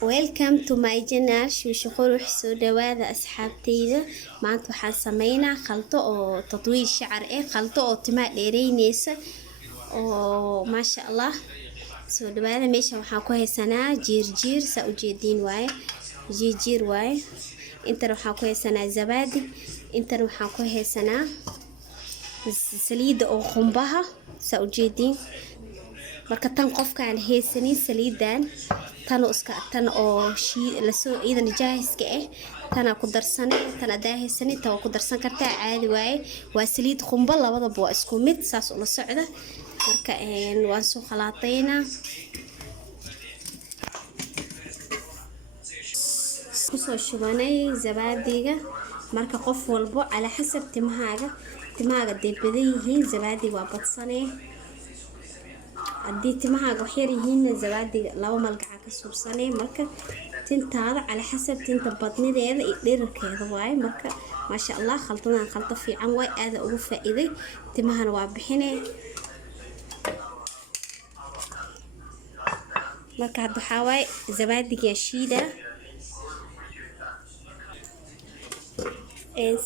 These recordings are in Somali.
Welcome to my channel. Shushu qurux soo dhawaada asxaabteyda. Maanta waxaan sameynaa khalto oo tadwiir shacar khalto oo timaa dheereynaysa oo maasha Allah. Soo dhawaada meesha waxaan ku haysanaa jiir sa u jeedin waaye. Jiir waaye. Inta waxaan ku haysanaa zabadi. Inta waxaan ku haysanaa saliid oo qumbaha sa u jeedin. Marka tan qofkaan haysanin saliidan tan oo la soo iidan jaahiska tan ku darsanay tan adaahisanay tan ku darsan kartaa caadi waaye waa saliid qumba labadaba waa isku mid saas oo la socda marka waan soo khalaatayna ku soo shubanay zabadiga marka qof walbo ala xisab timahaaga deebadan yihiin zabadiga waa badsanay haddii timahaaga wax yar yihiin zabadiga laba malgaca ka suubsanay marka tintaada ala xasab tinta badnideeda iyo dhererkeeda waaye marka maasha Allah khaltadan khalto fiican way aad ugu faa'iiday timahana waa bixinay marka hadda waxa waaye zabadiga shiida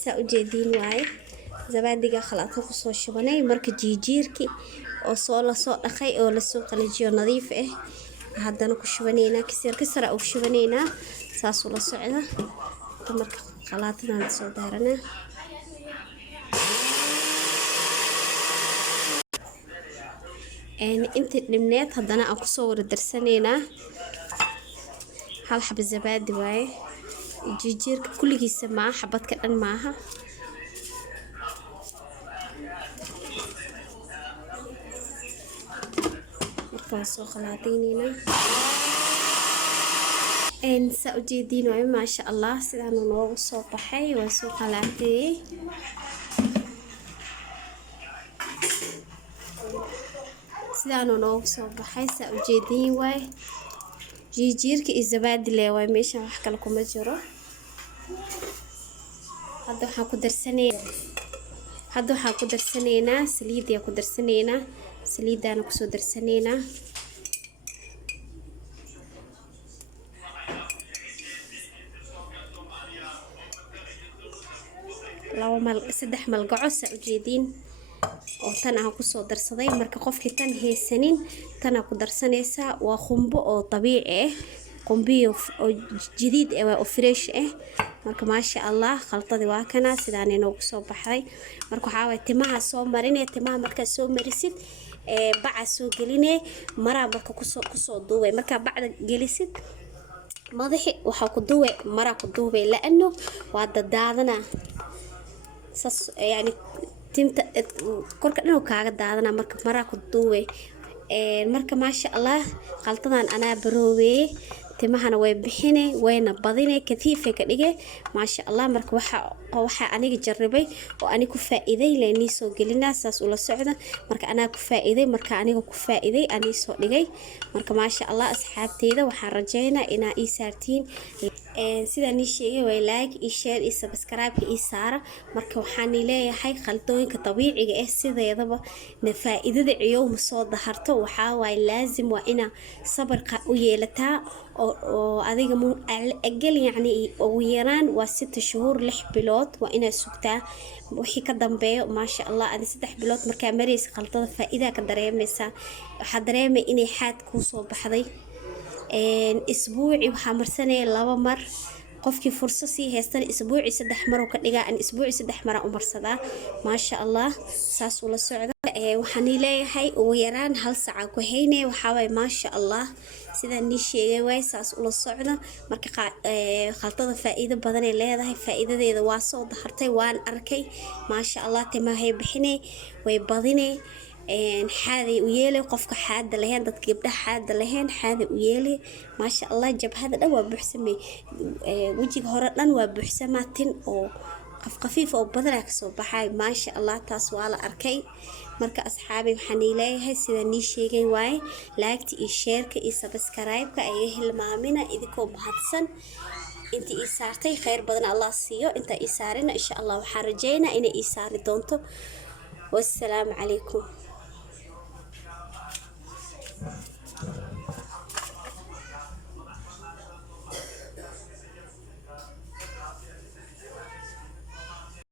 sa u jeedin waaye zabadiga khalaadka ku soo shubanay marka jiirki oo soo la soo dhaqay oo la soo qalajiyo nadiif haddana ku shubanayna kisar u shubanayna saas oo la socda marka khalaadana soo daarana inta dhimneed haddana aan ku soo wada darsanayna hal xab zabadi waaye jiirka kulligiisa ma xabadka dhan maaha soo khalaataynayna sa u jeedin waaye maasha Allah sidaan noogu soo baxay waa soo khalaatay sidaan noogu soo baxay sa u jeedin waaye jiirka iyo zabadi leeyahay meesha wax kale kuma jiro hadda waxaan ku darsanaynaa saliid ku darsanaynaa saliidana ku soo darsanaynaa saddex malgaco sa u jeedin oo tan aan ku soo darsaday marka qofkii tan haysanin tan ku darsanaysa waa qumbo oo dabiici qumbiyo oo jadiid oo fresh marka maasha Allah khaltadi waa kana sidaan inoo ku soo baxay marka waxa way timaha soo marinay timaha marka soo marisid baca soo gelinay mara marka ku soo duubay marka bacda gelisid madaxi waxa ku duubay mara ku duubay laano waa dadaadana sas yani tinta korka dhan kaaga daadana marka mara ku duubay marka maasha Allah khaltadan ana barooway timahana way bixinay wayna badinay katiifay ka dhigay maasha Allah marka waxa aniga jarribay oo ani ku faa'iiday leeni soo gelinaa saas ula socda marka ana ku faa'iiday marka aniga ku faa'iiday ani soo dhigay marka maasha Allah asxaabteyda waxaan rajaynaa inaa ii saartiin sidaan ii sheegay way like ii share ii subscribe ii saara marka waxaan leeyahay khaltooyinka dabiiciga sideedaba na faa'iidada ciyow ma soo daharto waxa way laazim waa ina sabarka u yeelataa oo adiga mu agal yani ugu yaraan waa 6 shuhur 6 bilood waa ina sugtaa wixii ka dambeeyo maasha Allah adi 3 bilood marka mareys khaltada faa'iida ka dareemaysa waxa dareemay inay xaad ku soo baxday isbuuci waxa marsanay 2 mar qofkii fursad si haystan isbuuci 3 mar oo ka dhigaa an isbuuci 3 mar u marsadaa maasha Allah saas ula socda waxaan leeyahay ugu yaraan hal saac ku haynay waxa way maasha Allah sidaan ni sheegay way saas ula socda marka khaltada faa'iido badan ay leedahay faa'iidadeeda waa soo dahartay waan arkay maasha Allah timahay bixinay way badinay xaaday u yeelay qofka xaada lahayn dadka gabdhaha xaada lahayn xaaday u yeelay maasha Allah jabhada dhan waa buuxsamay wajiga hore dhan waa buuxsamaa tin oo qafiif oo badan ka soo baxay maasha Allah taas waa la arkay marka asxaabay waxaan leeyahay sida ni sheegay way like iyo share iyo subscribe ay hilmaamina idinko mahadsan inta ii saartay khayr badan Allah siiyo inta ii saarina insha Allah waxaan rajaynaa inay ii saari doonto wassalaam calaykum